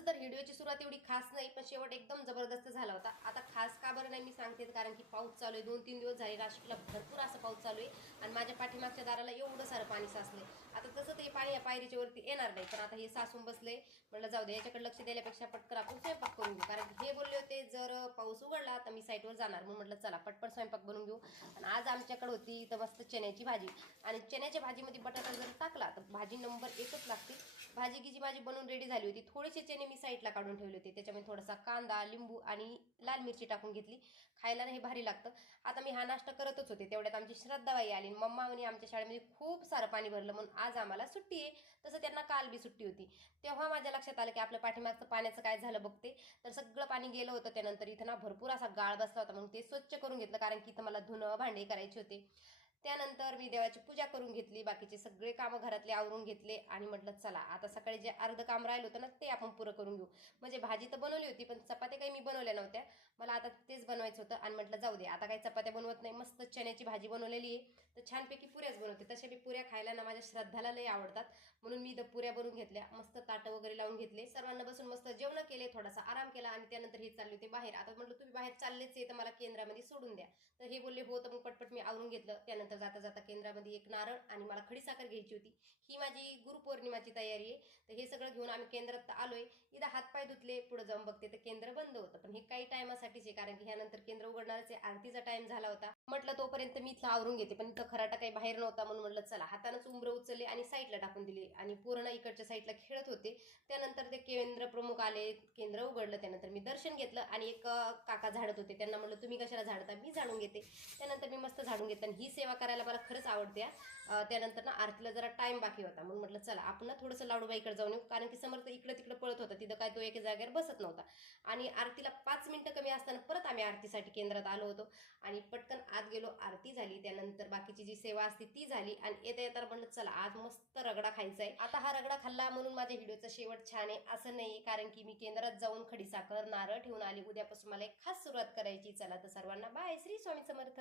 तसं तर व्हिडिओची सुरुवात एवढी खास नाही, पण शेवट एकदम जबरदस्त झाला होता. आता खास का बरं नाही मी सांगते, कारण की पाऊस चालू आहे. 2-3 दिवस झाले नाशिकला भरपूर असा पाऊस चालू आहे आणि माझ्या पाठीमागच्या दाराला एवढं सारं पाणी साचलंय. आता तसं ते पाणी या पायरीच्या वरती येणार नाही, पण आता हे सासून बसले. म्हटलं जाऊ दे, याच्याकडे लक्ष द्यायपेक्षा पटकन आपण स्वयंपाक करून घेऊ, कारण की हे बोलले होते जर पाऊस उघडला तर मी साईटवर जाणार. मग म्हटलं चला पटपट स्वयंपाक बनवून घेऊ. आणि आज आमच्याकडे होती तर मस्त चण्याची भाजी, आणि चण्याच्या भाजीमध्ये बटाटा जर टाकला तर भाजी नंबर एकच लागते. भाजी गिजी माझी बनवून रेडी झाली होती. थोडेसे चणे मी साईडला काढून ठेवले होते, त्याच्यामध्ये थोडासा कांदा, लिंबू आणि लाल मिरची टाकून घेतली. खायला हे भारी लागतं. आता मी हा नाश्ता करतच होते, तेवढ्यात आमची श्रद्धाबाई आली. मम्मा म्हणे आमच्या शाळेमध्ये खूप सारं पाणी भरलं, म्हणून आज आम्हाला सुट्टी आहे. तसं त्यांना काल बी सुट्टी होती. तेव्हा माझ्या लक्षात आलं की आपल्या पाठीमागचं पाण्याचं काय झालं बघते. तर सगळं पाणी गेलं होतं. त्यानंतर इथं ना भरपूर असा गाळ बसला होता, म्हणून ते स्वच्छ करून घेतलं, कारण की इथं मला धुणं भांडे करायचे होते. त्यानंतर मी देवाची पूजा करून घेतली, बाकीचे सगळे कामं घरातले आवरून घेतले आणि म्हटलं चला आता सकाळी जे अर्ध काम राहिलं होतं ना ते आपण पुरं करून घेऊ. म्हणजे भाजी तर बनवली होती, पण चपात्या काही मी बनवल्या नव्हत्या. मला आता तेच बनवायचं होतं आणि म्हटलं जाऊ दे, आता काही चपात्या बनवत नाही. मस्त चण्याची भाजी बनवलेली आहे, तर छानपैकी पुऱ्याच बनवते. तशा मी पुऱ्या खायला ना माझ्या श्रद्धाला लई आवडतात, म्हणून मी पुऱ्या बनवून घेतल्या. मस्त ताटं वगैरे लावून घेतले, सर्वांना बसून मस्त जेवण केले, थोडासा आराम केला आणि त्यानंतर हे चालले होते बाहेर. आता म्हटलं तुम्ही बाहेर चाललेच आहे तर मला केंद्रामध्ये सोडून द्या. तर हे बोलले हो, तर मग पटपट मी आवरून घेतलं. त्यानंतर जाता जाता केंद्रामध्ये एक नारळ आणि मला खडीसाखर घ्यायची होती. ही माझी गुरुपौर्णिमाची तयारी आहे. तर हे सगळं घेऊन आम्ही केंद्रात आलोय. इथं हातपाय धुतले, पुढे जाऊन बघते तर केंद्र बंद होतं, पण हे काही टायमासाठीच आहे, कारण की ह्यानंतर केंद्र उघडणारच आहे. आरतीचा टाइम झाला होता. म्हटलं तोपर्यंत मी इथलं आवरून घेते, पण इथं खराटा काही बाहेर नव्हता, म्हणून म्हटलं चला हातानंच उंबरं उचलले आणि साईडला टाकून दिले आणि पूर्ण इकडच्या साईडला खेळत होते. त्यानंतर ते केंद्र प्रमुख आले, केंद्र उघडलं. त्यानंतर मी दर्शन घेतलं आणि एक काका झाडत होते, त्यांना म्हटलं तुम्ही कशाला झाडता, मी झाडून घेते. त्यानंतर मी मस्त झाडून घेतलं आणि ही सेवा करायला मला खरंच आवडते. त्यानंतर ना आरतीला जरा टाइम बाकी होता, म्हणून म्हटलं चला आपण ना थोडंसं लाडूबाईकडे जाऊन येऊ, कारण की समर्थ इकडे तिकडे पळत होता, तिथं काय तो एका जागेवर बसत नव्हता. आणि आरतीला 5 मिनिटं कमी असताना परत आम्ही आरतीसाठी केंद्रात आलो होतो आणि पटकन आत गेलो. आरती झाली, त्यानंतर बाकीची जी सेवा असते ती झाली आणि येता येता म्हटलं चला आज मस्त रगडा खायचा आहे. आता हा रगडा खाल्ला म्हणून माझ्या व्हिडिओचा शेवट छान आहे असं नाही, कारण की मी केंद्रात जाऊन खडीसाखर नारळ ठेवून आली. उद्यापासून मला एक खास सुरुवात करायची. चला तर सर्वांना बाय. श्री स्वामी समर्थ.